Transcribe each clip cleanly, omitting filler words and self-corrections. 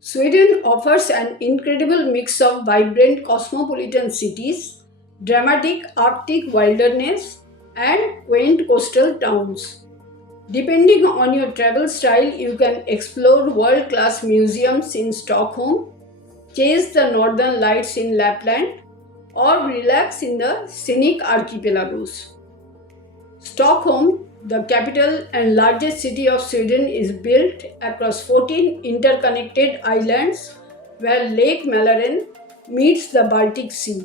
Sweden offers an incredible mix of vibrant cosmopolitan cities, dramatic Arctic wilderness, and quaint coastal towns. Depending on your travel style, you can explore world class museums in Stockholm, chase the northern lights in Lapland, or relax in the scenic archipelagos. Stockholm, the capital and largest city of Sweden, is built across 14 interconnected islands where Lake Mälaren meets the Baltic Sea.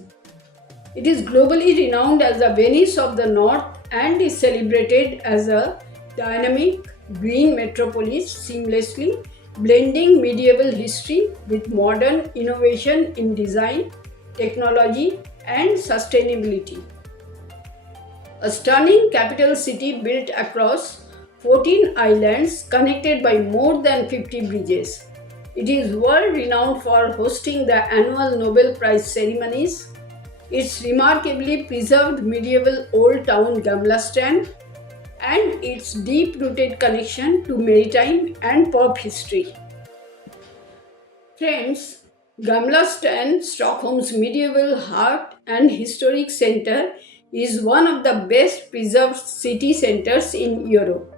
It is globally renowned as the Venice of the North and is celebrated as a dynamic green metropolis, seamlessly blending medieval history with modern innovation in design, technology, and sustainability. A stunning capital city built across 14 islands connected by more than 50 bridges. It is world renowned for hosting the annual Nobel Prize ceremonies. Its remarkably preserved medieval old town Gamla and its deep rooted connection to maritime and pop history. Friends, Gamla Stockholm's medieval heart and historic center, is one of the best preserved city centers in Europe.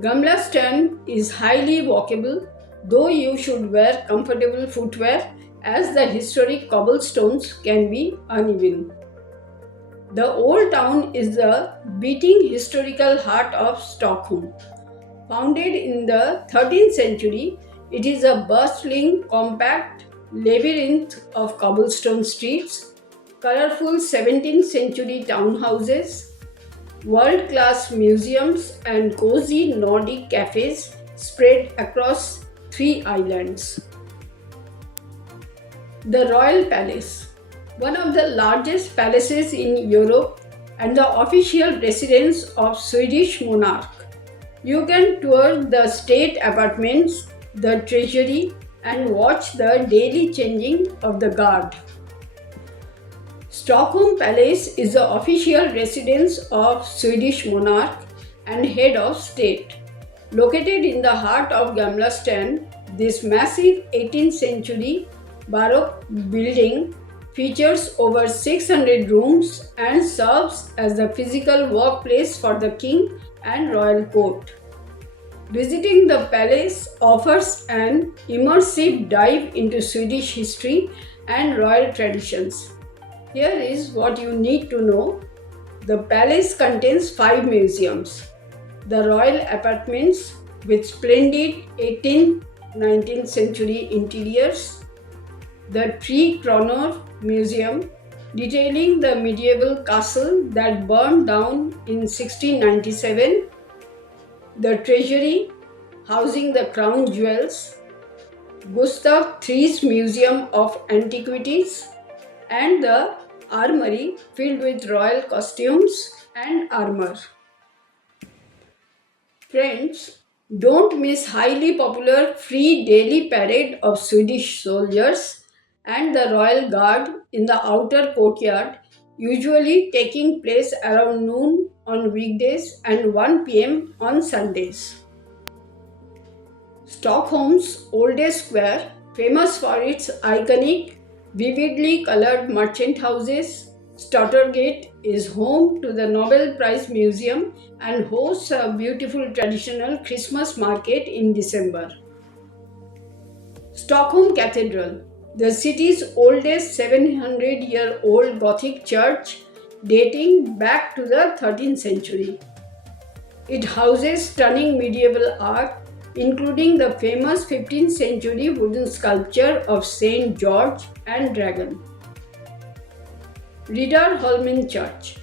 Gamla is highly walkable, though you should wear comfortable footwear as the historic cobblestones can be uneven. The old town is the beating historical heart of Stockholm. Founded in the 13th century, it is a bustling, compact labyrinth of cobblestone streets, colorful 17th century townhouses, world class museums, and cozy Nordic cafes spread across three islands. The Royal Palace, one of the largest palaces in Europe and the official residence of Swedish monarch. You can tour the state apartments, the treasury, and watch the daily changing of the guard. Stockholm Palace is the official residence of Swedish monarch and head of state. Located in the heart of Gamla this massive 18th century Baroque building features over 600 rooms and serves as the physical workplace for the king and royal court. Visiting the palace offers an immersive dive into Swedish history and royal traditions. Here is what you need to know. The palace contains 5 museums. The royal apartments with splendid 18th 19th century interiors, the Tree Kronor Museum, detailing the medieval castle that burned down in 1697, the Treasury, housing the crown jewels, Gustav III's Museum of Antiquities, and the Armory filled with royal costumes and armor. Friends, don't miss highly popular free daily parade of Swedish soldiers and the Royal Guard in the outer courtyard, usually taking place around noon on weekdays and 1 p.m. on Sundays. Stockholm's oldest square, famous for its iconic, vividly colored merchant houses, Stottergate is home to the Nobel Prize Museum and hosts a beautiful traditional Christmas market in December. Stockholm Cathedral, the city's oldest 700-year-old Gothic church dating back to the 13th century. It houses stunning medieval art, including the famous 15th century wooden sculpture of Saint George and Dragon. Riddarholmen Church,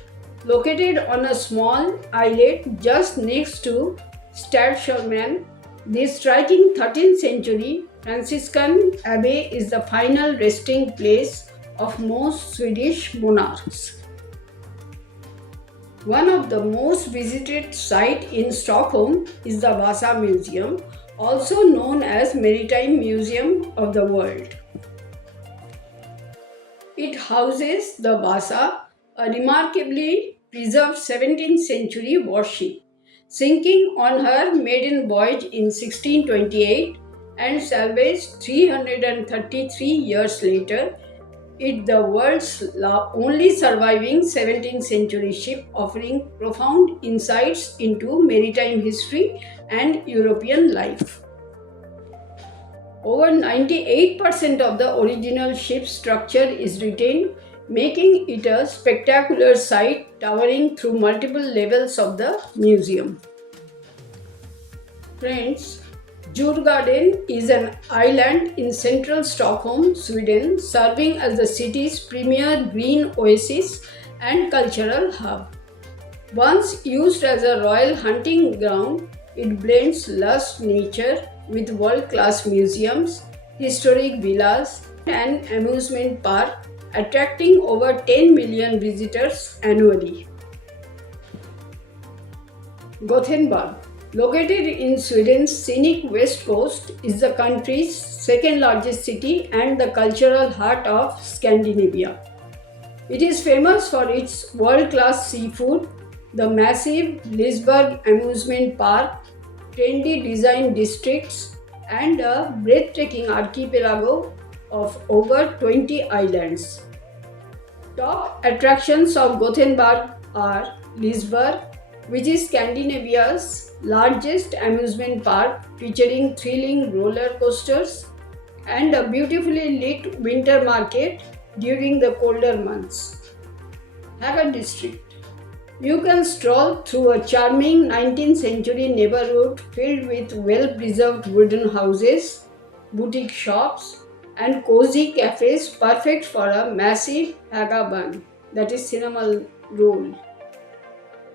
located on a small islet just next to Stadsholmen, this striking 13th century Franciscan abbey is the final resting place of most Swedish monarchs. One of the most visited sites in Stockholm is the Vasa Museum, also known as Maritime Museum of the World. It houses the Vasa, a remarkably preserved 17th century warship, sinking on her maiden voyage in 1628 and salvaged 333 years later. It the world's only surviving 17th century ship, offering profound insights into maritime history and European life. Over 98% of the original ship's structure is retained, making it a spectacular sight towering through multiple levels of the museum. Friends, Djurgården is an island in central Stockholm, Sweden, serving as the city's premier green oasis and cultural hub. Once used as a royal hunting ground, it blends lush nature with world-class museums, historic villas, and amusement park, attracting over 10 million visitors annually. Gothenburg, located in Sweden's scenic west coast, is the country's second largest city and the cultural heart of Scandinavia. It is famous for its world-class seafood, the massive Liseberg amusement park, trendy design districts, and a breathtaking archipelago of over 20 islands. Top attractions of Gothenburg are Liseberg, which is Scandinavia's largest amusement park featuring thrilling roller coasters, and a beautifully lit winter market during the colder months. Haga District. You can stroll through a charming 19th century neighborhood filled with well-preserved wooden houses, boutique shops, and cozy cafes perfect for a massive Haga bun, that is cinema roll.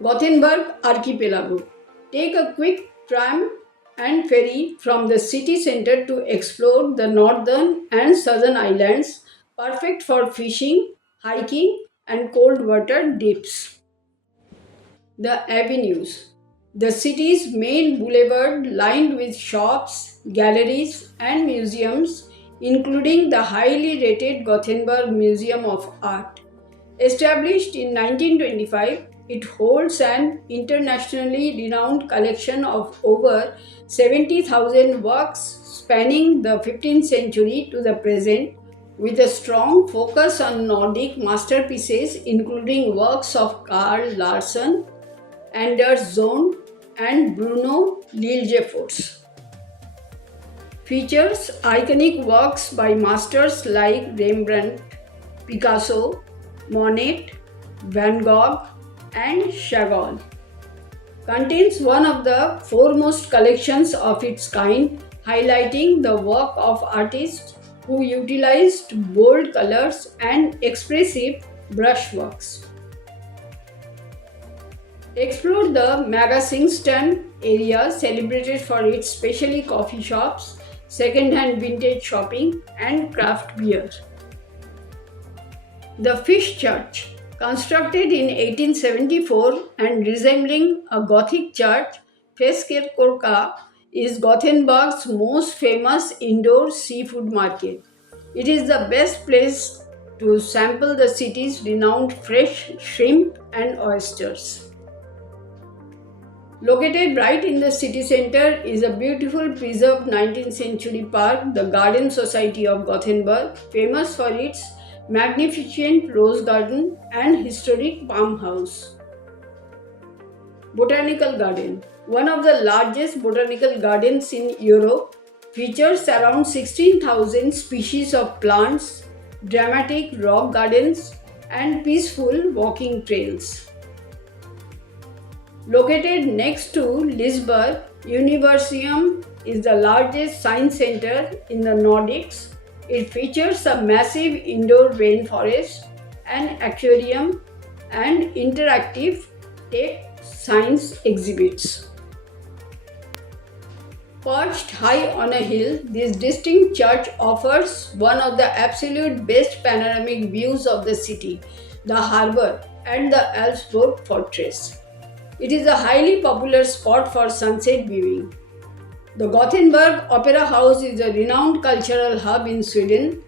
Gothenburg Archipelago. Take a quick tram and ferry from the city center to explore the northern and southern islands, perfect for fishing, hiking, and cold water dips. The avenues. The city's main boulevard lined with shops, galleries, and museums, including the highly rated Gothenburg Museum of Art. Established in 1925, it holds an internationally renowned collection of over 70,000 works spanning the 15th century to the present, with a strong focus on Nordic masterpieces including works of Carl Larsson, Anders Zorn, and Bruno Liljefors. Features iconic works by masters like Rembrandt, Picasso, Monet, Van Gogh, and Chagall. Contains one of the foremost collections of its kind, highlighting the work of artists who utilized bold colors and expressive brushworks. Explore the Magasingstan area, celebrated for its specialty coffee shops, second-hand vintage shopping, and craft beer. The Fish Church, constructed in 1874 and resembling a Gothic church, Fiskekyrka, is Gothenburg's most famous indoor seafood market. It is the best place to sample the city's renowned fresh shrimp and oysters. Located right in the city center is a beautiful preserved 19th century park, the Garden Society of Gothenburg, famous for its magnificent rose garden and historic palm house. Botanical Garden, one of the largest botanical gardens in Europe, features around 16,000 species of plants, dramatic rock gardens, and peaceful walking trails. Located next to Liseberg, Universium is the largest science center in the Nordics. It features a massive indoor rainforest, an aquarium, and interactive tech science exhibits. Perched high on a hill, this distinct church offers one of the absolute best panoramic views of the city, the harbour, and the Älvsborg fortress. It is a highly popular spot for sunset viewing. The Gothenburg Opera House is a renowned cultural hub in Sweden.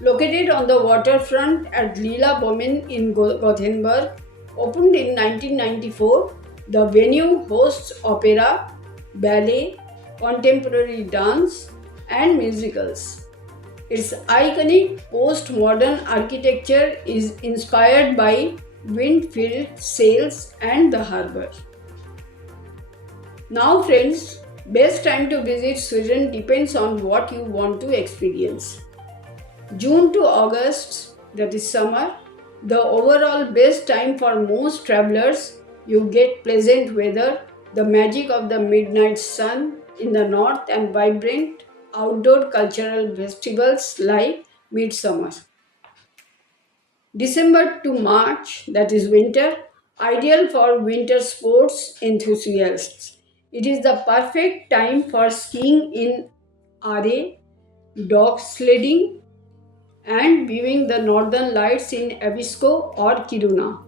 Located on the waterfront at Lilla Bommen in Gothenburg, opened in 1994, the venue hosts opera, ballet, contemporary dance, and musicals. Its iconic post-modern architecture is inspired by wind-filled sails and the harbor. Now friends, best time to visit Sweden depends on what you want to experience. June to August, that is summer, the overall best time for most travelers. You get pleasant weather, the magic of the midnight sun in the north, and vibrant outdoor cultural festivals like Midsummer. December to March, that is winter, ideal for winter sports enthusiasts. It is the perfect time for skiing in Are, dog sledding, and viewing the northern lights in Abisko or Kiruna.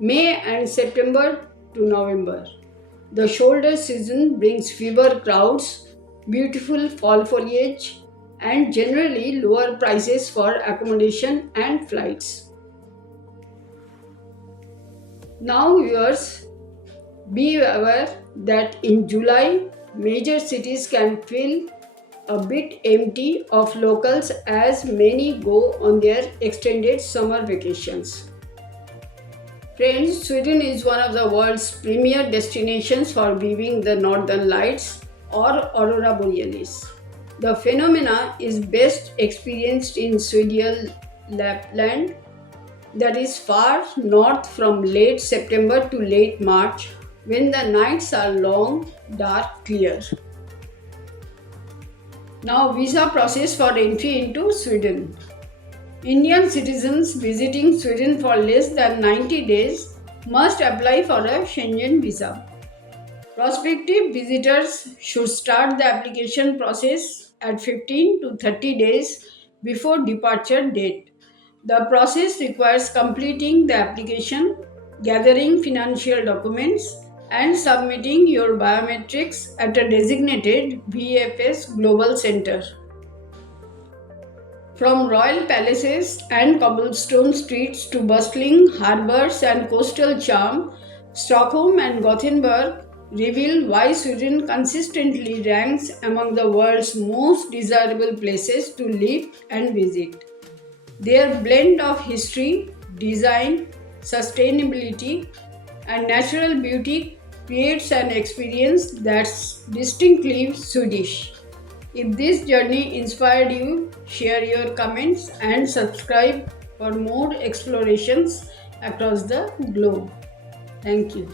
May and September to November. The shoulder season brings fewer crowds, beautiful fall foliage, and generally lower prices for accommodation and flights. Now viewers, be aware that in July, major cities can feel a bit empty of locals as many go on their extended summer vacations. Friends, Sweden is one of the world's premier destinations for viewing the northern lights or aurora borealis. The phenomena is best experienced in Swedish Lapland, that is far north from late September to late March, when the nights are long, dark, clear. Now visa process for entry into Sweden. Indian citizens visiting Sweden for less than 90 days must apply for a Schengen visa. Prospective visitors should start the application process at 15 to 30 days before departure date. The process requires completing the application, gathering financial documents, and submitting your biometrics at a designated VFS Global Center. From royal palaces and cobblestone streets to bustling harbors and coastal charm, Stockholm and Gothenburg reveal why Sweden consistently ranks among the world's most desirable places to live and visit. Their blend of history, design, sustainability, and natural beauty creates an experience that's distinctly Swedish. If this journey inspired you, share your comments and subscribe for more explorations across the globe. Thank you.